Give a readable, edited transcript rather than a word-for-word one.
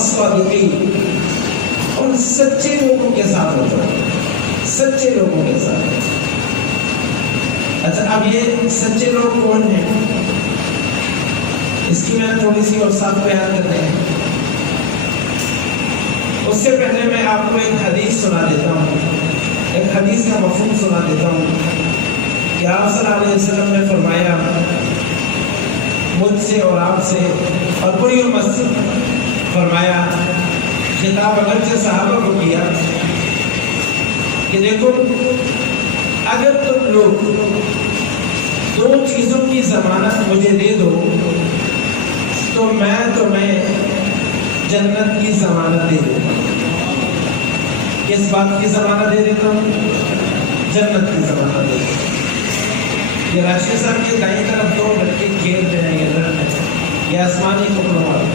الصادقین، اور سچے لوگوں کے ساتھ ہو جاؤ، سچے لوگوں کے ساتھ۔ اچھا، اب یہ سچے لوگ کون ہیں؟ اس کی میں تھوڑی سی اور ساتھ بیان کرتے ہیں۔ اس سے پہلے میں آپ کو ایک حدیث سنا دیتا ہوں، ایک حدیث کا مفہوم سنا دیتا ہوں کہ آپ صلی اللہ علیہ وسلم نے فرمایا مجھ سے اور آپ سے اور پوری امت سے، فرمایا خطاب اگرچہ صحابہ کو کیا کہ دیکھو اگر تم لوگ دو چیزوں کی ضمانت مجھے دے دو تو میں تمہیں جنت کی ضمانت دے دیتا ہوں۔ کس بات کی ضمانت دے دیتا ہوں؟ جنت کی ضمانت دے دیتا ہوں۔ یہ راشد صاحب کے دائیں طرف دو لڑکے کھیل رہے ہیں، یہ لڑ رہے ہیں، یہ آسمانی کپڑوں والے،